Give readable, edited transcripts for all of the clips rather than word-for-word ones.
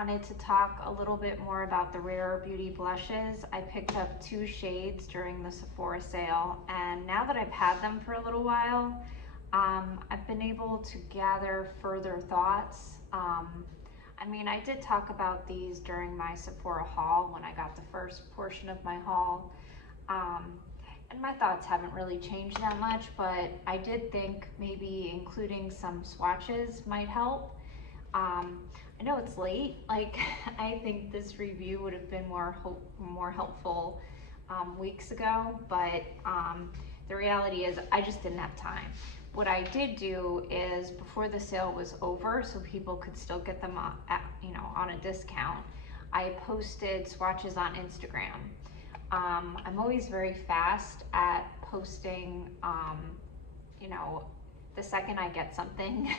wanted to talk a little bit more about the Rare Beauty blushes. I picked up 2 shades during the Sephora sale, and now that I've had them for a little while, I've been able to gather further thoughts. I mean, I did talk about these during my Sephora haul when I got the first portion of my haul. And my thoughts haven't really changed that much, but I did think maybe including some swatches might help. I know it's late, like I think this review would have been more helpful weeks ago, but the reality is I just didn't have time. What I did do is before the sale was over, so people could still get them on a discount, I posted swatches on Instagram. I'm always very fast at posting, the second I get something,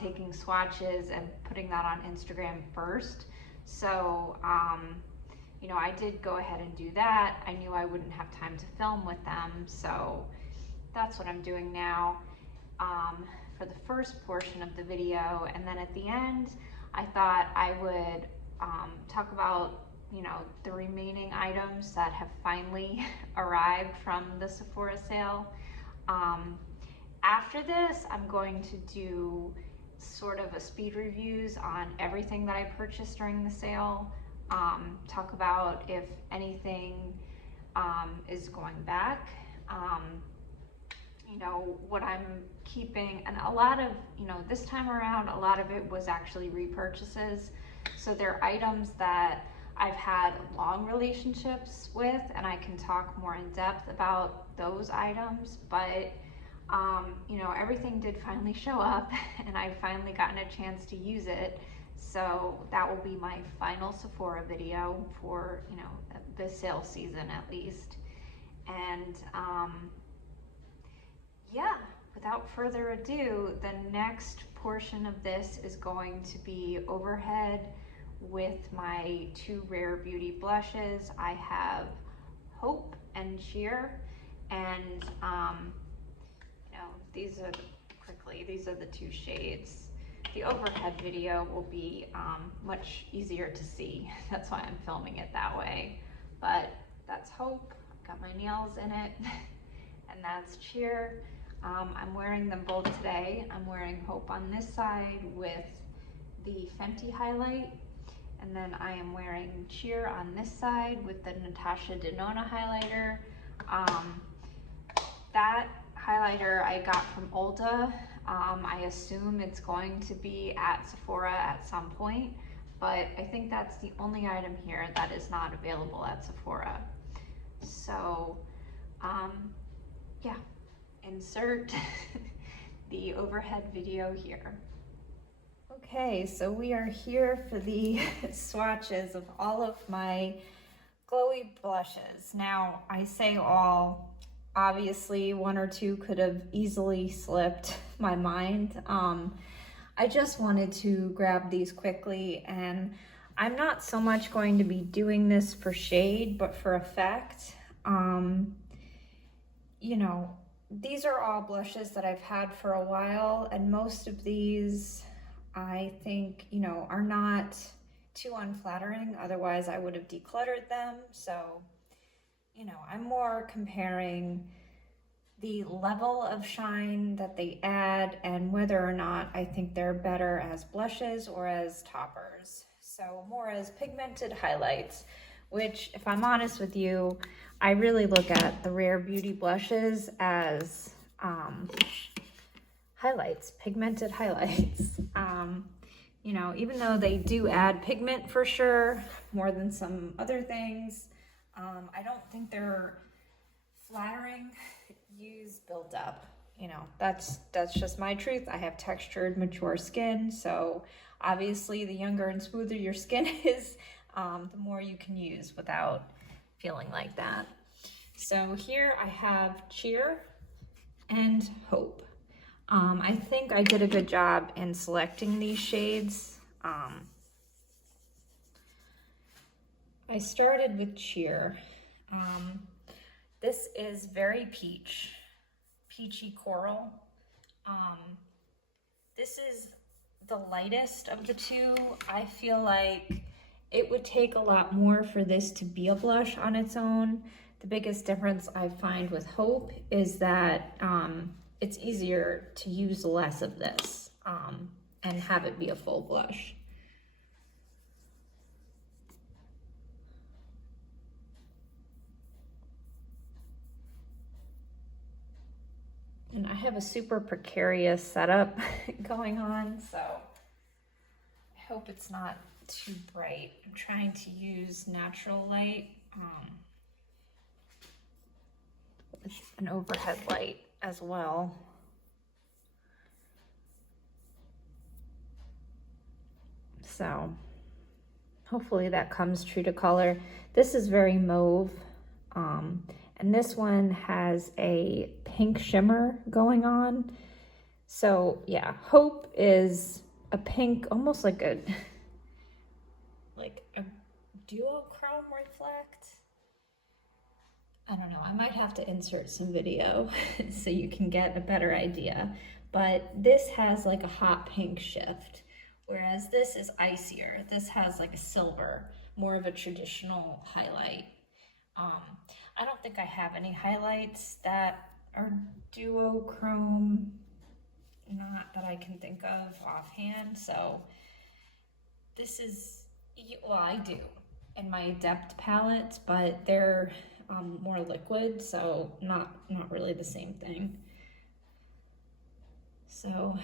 taking swatches and putting that on Instagram first. So, I did go ahead and do that. I knew I wouldn't have time to film with them, so that's what I'm doing now for the first portion of the video. And then at the end, I thought I would talk about the remaining items that have finally arrived from the Sephora sale. After this, I'm going to do sort of a speed reviews on everything that I purchased during the sale. Talk about if anything is going back, what I'm keeping, and a lot of, this time around, a lot of it was actually repurchases. So they're items that I've had long relationships with, and I can talk more in depth about those items, but everything did finally show up and I've finally gotten a chance to use it. So that will be my final Sephora video for, the sale season at least. And yeah, without further ado, the next portion of this is going to be overhead with my 2 Rare Beauty blushes. I have Hope and Cheer, and these are the 2 shades. The overhead video will be much easier to see. That's why I'm filming it that way. But that's Hope, got my nails in it, and that's Cheer. I'm wearing them both today. I'm wearing Hope on this side with the Fenty highlight, and then I am wearing Cheer on this side with the Natasha Denona highlighter. That highlighter I got from Ulta. I assume it's going to be at Sephora at some point, but I think that's the only item here that is not available at Sephora. So, yeah, insert the overhead video here. Okay, so we are here for the swatches of all of my glowy blushes. Now, I say all, obviously 1 or 2 could have easily slipped my mind. I just wanted to grab these quickly, and I'm not so much going to be doing this for shade, but for effect. These are all blushes that I've had for a while, and most of these I think, are not too unflattering. Otherwise I would have decluttered them. So, I'm more comparing the level of shine that they add and whether or not I think they're better as blushes or as toppers. So more as pigmented highlights, which, if I'm honest with you, I really look at the Rare Beauty blushes as highlights, pigmented highlights. Even though they do add pigment for sure, more than some other things, I don't think they're flattering use buildup. That's just my truth. I have textured, mature skin, so obviously the younger and smoother your skin is, the more you can use without feeling like that. So here I have Cheer and Hope. I think I did a good job in selecting these shades. I started with Cheer. This is very peachy coral. This is the lightest of the two. I feel like it would take a lot more for this to be a blush on its own. The biggest difference I find with Hope is that it's easier to use less of this and have it be a full blush. And I have a super precarious setup going on, so I hope it's not too bright. I'm trying to use natural light, with an overhead light as well. So hopefully that comes true to color. This is very mauve. And this one has a pink shimmer going on. So yeah, Hope is a pink, almost like a duochrome reflect. I don't know, I might have to insert some video so you can get a better idea. But this has like a hot pink shift, whereas this is icier. This has like a silver, more of a traditional highlight. I don't think I have any highlights that are duochrome, not that I can think of offhand. So this is, well, I do in my Adept palette, but they're more liquid, so not really the same thing. So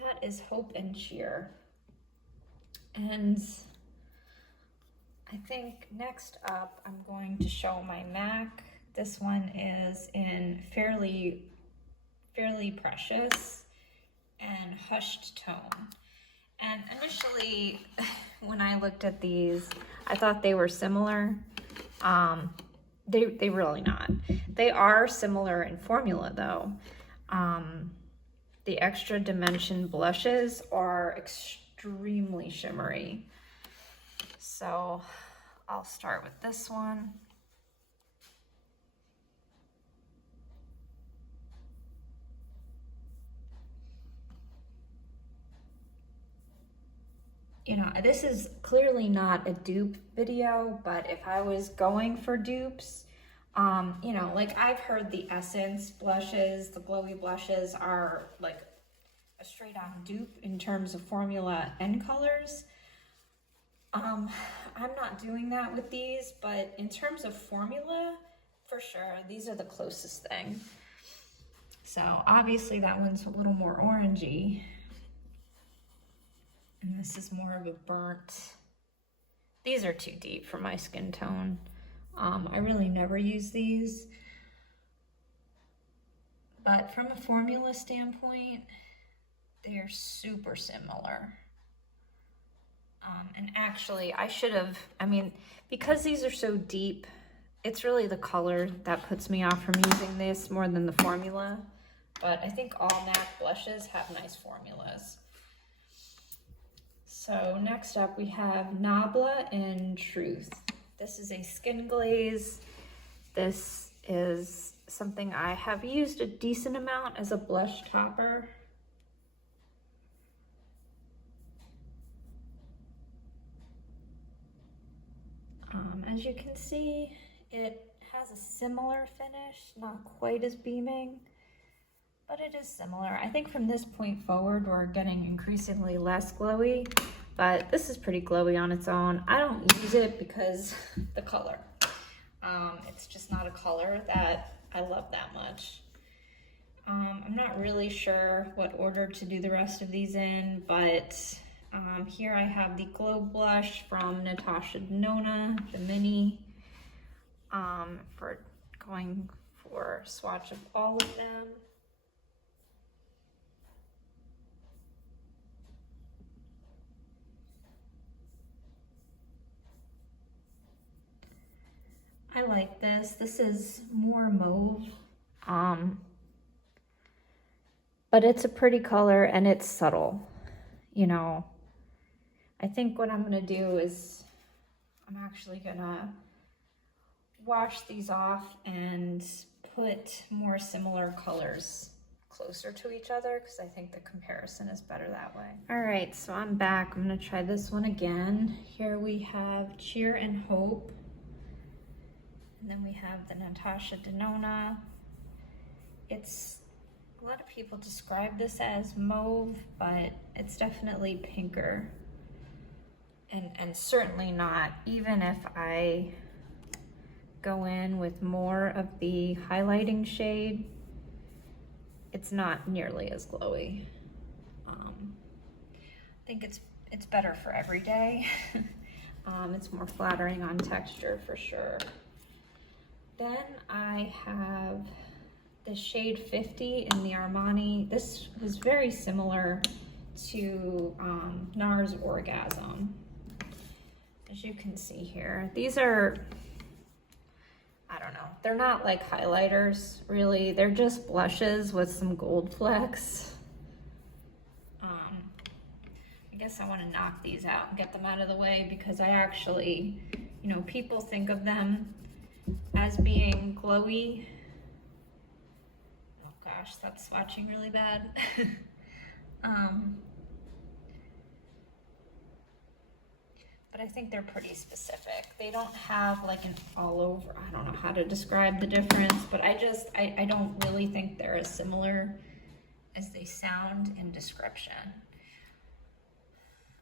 that is Hope and Cheer. And I think next up, I'm going to show my MAC. This one is in Fairly Precious and Hushed Tone. And initially, when I looked at these, I thought they were similar. They really not. They are similar in formula though. The Extra Dimension blushes are extremely shimmery. So I'll start with this one. You know, this is clearly not a dupe video, but if I was going for dupes, you know, like I've heard the Essence blushes, the glowy blushes are like a straight on dupe in terms of formula and colors. I'm not doing that with these, but in terms of formula, for sure, these are the closest thing. So obviously that one's a little more orangey. And this is more of a burnt. These are too deep for my skin tone. I really never use these. But from a formula standpoint, they're super similar. And actually, I should have, I mean, because these are so deep, it's really the color that puts me off from using this more than the formula. But I think all MAC blushes have nice formulas. So next up we have Nabla and Truth. This is a skin glaze. This is something I have used a decent amount as a blush topper. As you can see, it has a similar finish, not quite as beaming, but it is similar. I think from this point forward, we're getting increasingly less glowy, but this is pretty glowy on its own. I don't use it because the color. It's just not a color that I love that much. I'm not really sure what order to do the rest of these in, but here I have the Glow Blush from Natasha Denona, the mini, for going for a swatch of all of them. I like this. This is more mauve, but it's a pretty color and it's subtle, you know. I think what I'm gonna do is I'm actually gonna wash these off and put more similar colors closer to each other because I think the comparison is better that way. All right, so I'm back. I'm gonna try this one again. Here we have Cheer and Hope. And then we have the Natasha Denona. It's, a lot of people describe this as mauve, but it's definitely pinker. And certainly not, even if I go in with more of the highlighting shade, it's not nearly as glowy. I think it's better for every day. It's more flattering on texture for sure. Then I have the shade 50 in the Armani. This is very similar to NARS Orgasm. As you can see here, these are, I don't know, they're not like highlighters really, they're just blushes with some gold flecks. I guess I want to knock these out and get them out of the way because I actually, you know, people think of them as being glowy. Oh gosh, that's swatching really bad. But I think they're pretty specific. They don't have like an all over, I don't know how to describe the difference, but I don't really think they're as similar as they sound in description.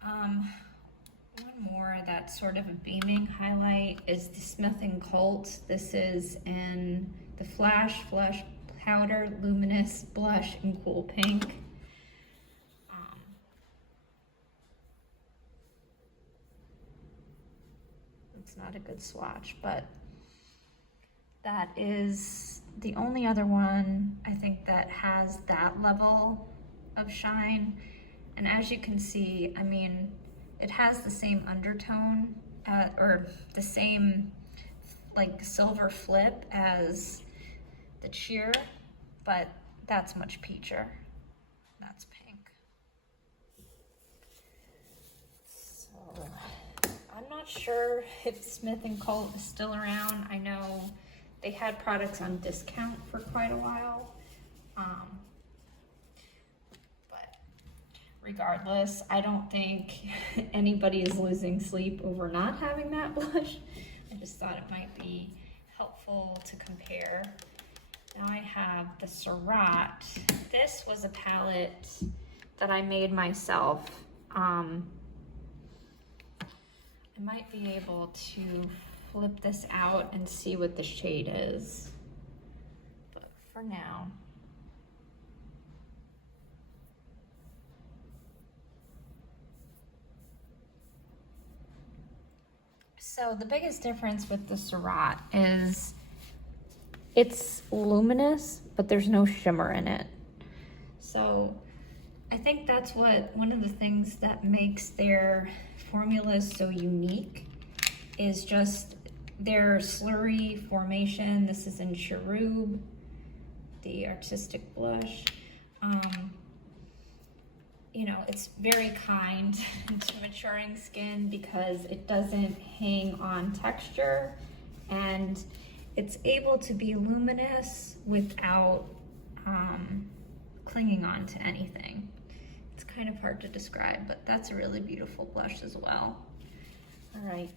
One more that's sort of a beaming highlight is the Smith & Colt. This is in the Flash Powder Luminous Blush in Cool Pink. It's not a good swatch, but that is the only other one I think that has that level of shine. And as you can see, I mean, it has the same undertone or the same like silver flip as the Cheer, but that's much peacher. That's pink. So I'm not sure if Smith & Colt is still around. I know they had products on discount for quite a while. Regardless, I don't think anybody is losing sleep over not having that blush. I just thought it might be helpful to compare. Now I have the Surratt. This was a palette that I made myself. I might be able to flip this out and see what the shade is. But for now, so the biggest difference with the Surratt is it's luminous, but there's no shimmer in it. So I think that's one of the things that makes their formulas so unique is just their slurry formation. This is in Cherub, the artistic blush. You know, it's very kind to maturing skin because it doesn't hang on texture and it's able to be luminous without clinging on to anything. It's kind of hard to describe, but that's a really beautiful blush as well. All right,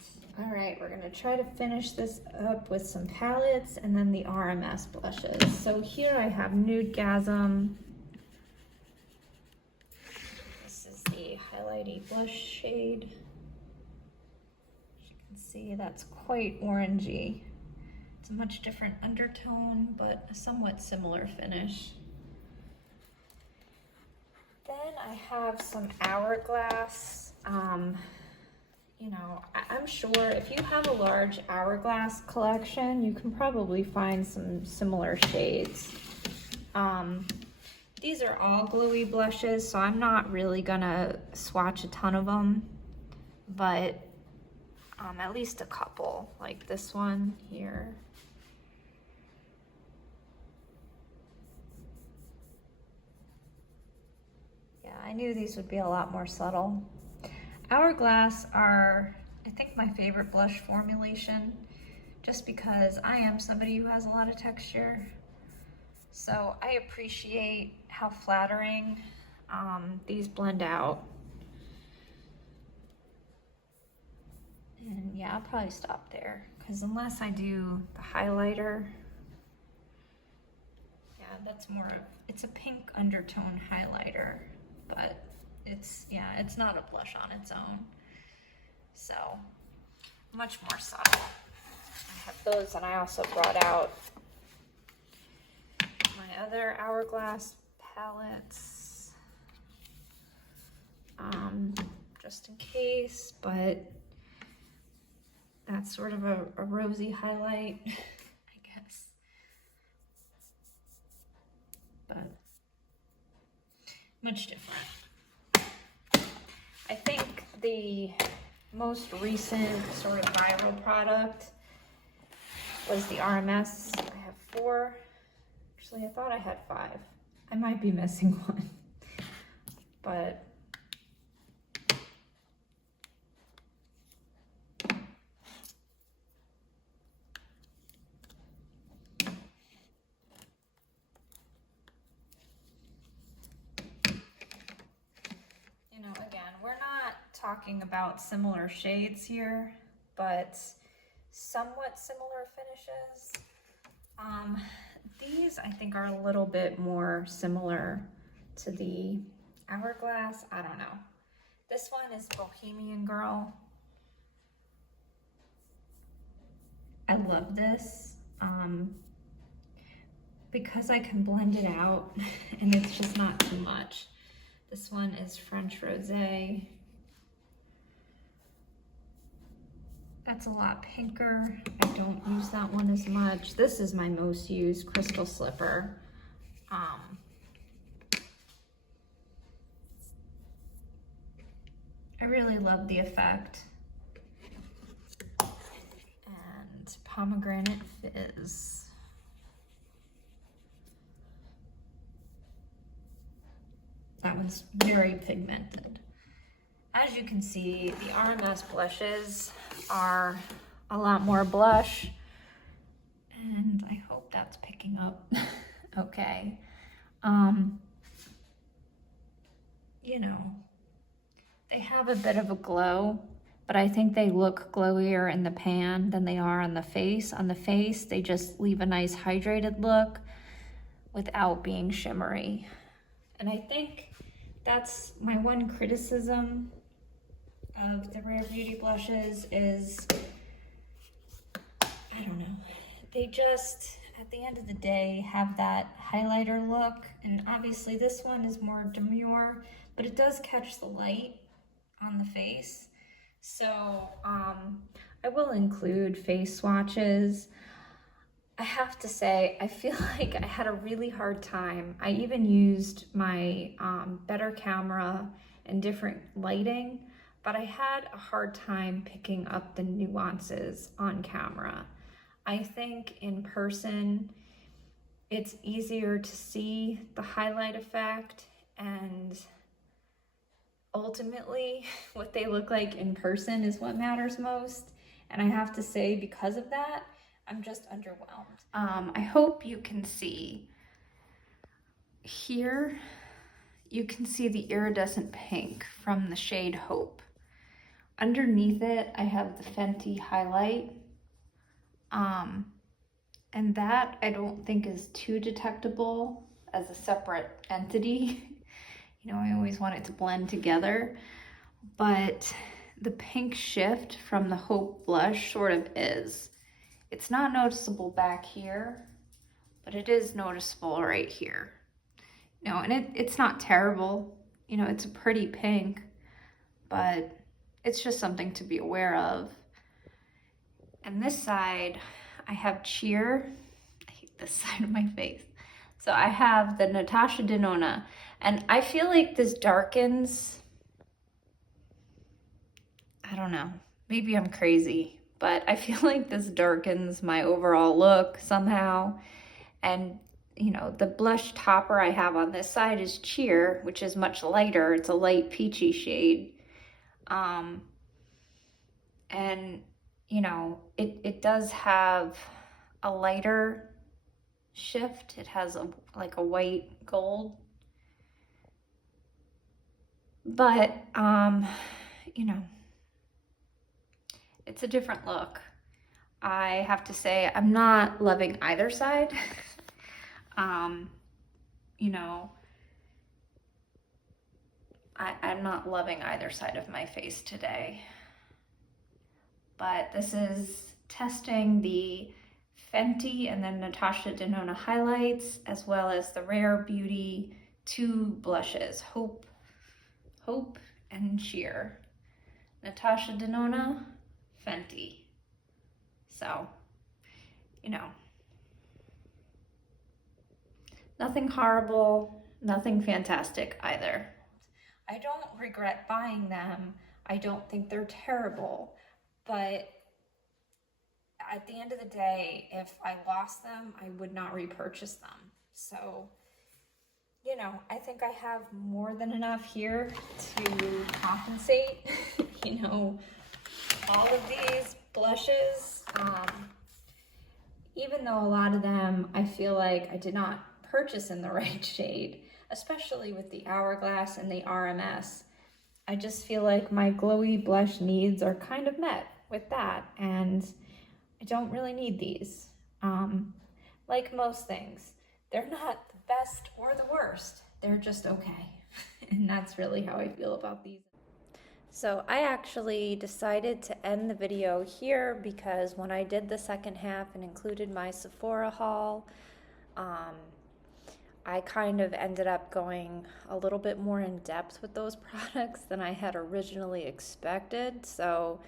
we're gonna try to finish this up with some palettes and then the RMS blushes. So here I have Nudegasm. The highlighty blush shade. As you can see, that's quite orangey. It's a much different undertone, but a somewhat similar finish. Then I have some Hourglass. You know, I'm sure if you have a large Hourglass collection, you can probably find some similar shades. These are all glowy blushes, so I'm not really gonna swatch a ton of them, but at least a couple, like this one here. Yeah, I knew these would be a lot more subtle. Hourglass are, I think, my favorite blush formulation, just because I am somebody who has a lot of texture. So I appreciate how flattering these blend out. And yeah, I'll probably stop there because unless I do the highlighter, yeah, that's more of, it's a pink undertone highlighter, but it's, yeah, it's not a blush on its own. So much more subtle. I have those, and I also brought out my other Hourglass palettes, just in case, but that's sort of a rosy highlight, I guess. But much different. I think the most recent sort of viral product was the RMS. I have 4. Actually, I thought I had 5. I might be missing one, but again, we're not talking about similar shades here, but somewhat similar finishes. These I think are a little bit more similar to the Hourglass. I don't know. This one is Bohemian Girl. I love this because I can blend it out and it's just not too much. This one is French Rosé. That's a lot pinker. I don't use that one as much. This is my most used Crystal Slipper. I really love the effect. And Pomegranate Fizz. That one's very pigmented. As you can see, the RMS blushes are a lot more blush, and I hope that's picking up okay. You know, they have a bit of a glow, but I think they look glowier in the pan than they are on the face. On the face, they just leave a nice hydrated look without being shimmery. And I think that's my one criticism of the Rare Beauty blushes is, I don't know, they just, at the end of the day, have that highlighter look. And obviously this one is more demure, but it does catch the light on the face. So I will include face swatches. I have to say, I feel like I had a really hard time. I even used my better camera and different lighting, but I had a hard time picking up the nuances on camera. I think in person, it's easier to see the highlight effect, and ultimately what they look like in person is what matters most. And I have to say, because of that, I'm just underwhelmed. I hope you can see here, you can see the iridescent pink from the shade Hope. Underneath it, I have the Fenty highlight. And that I don't think is too detectable as a separate entity. You know, I always want it to blend together, but the pink shift from the Hope blush sort of is. It's not noticeable back here, but it is noticeable right here. You know, and it's not terrible. You know, it's a pretty pink, but it's just something to be aware of. And this side, I have Cheer. I hate this side of my face. So I have the Natasha Denona, and I feel like this darkens, I don't know, maybe I'm crazy, but I feel like this darkens my overall look somehow. And you know, the blush topper I have on this side is Cheer, which is much lighter. It's a light peachy shade. And you know, it does have a lighter shift. It has like a white gold. But, you know, it's a different look. I have to say, I'm not loving either side. You know, I'm not loving either side of my face today. But this is testing the Fenty and then Natasha Denona highlights, as well as the Rare Beauty 2 blushes, Hope and Sheer. Natasha Denona, Fenty. So, you know, nothing horrible, nothing fantastic either. I don't regret buying them. I don't think they're terrible, but at the end of the day, if I lost them, I would not repurchase them. So, you know, I think I have more than enough here to compensate, you know, all of these blushes. Even though a lot of them, I feel like I did not purchase in the right shade, especially with the Hourglass and the RMS. I just feel like my glowy blush needs are kind of met with that, and I don't really need these. Like most things, they're not the best or the worst. They're just okay. And that's really how I feel about these. So I actually decided to end the video here because when I did the second half and included my Sephora haul, I kind of ended up going a little bit more in depth with those products than I had originally expected. So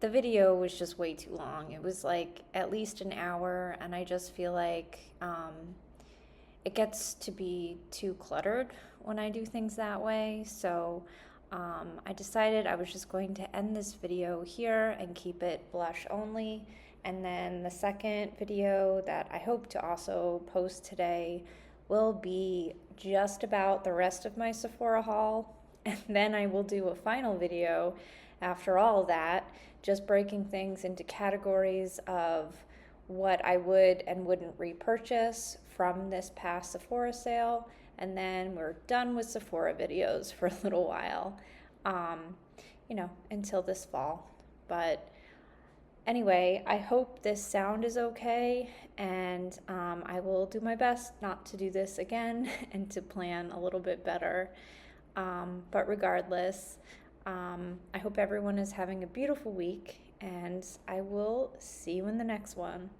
the video was just way too long. It was like at least an hour, and I just feel like it gets to be too cluttered when I do things that way. So I decided I was just going to end this video here and keep it blush only. And then the second video that I hope to also post today will be just about the rest of my Sephora haul. And then I will do a final video after all that, just breaking things into categories of what I would and wouldn't repurchase from this past Sephora sale. And then we're done with Sephora videos for a little while, you know, until this fall. But anyway, I hope this sound is okay, and I will do my best not to do this again and to plan a little bit better. But regardless, I hope everyone is having a beautiful week, and I will see you in the next one.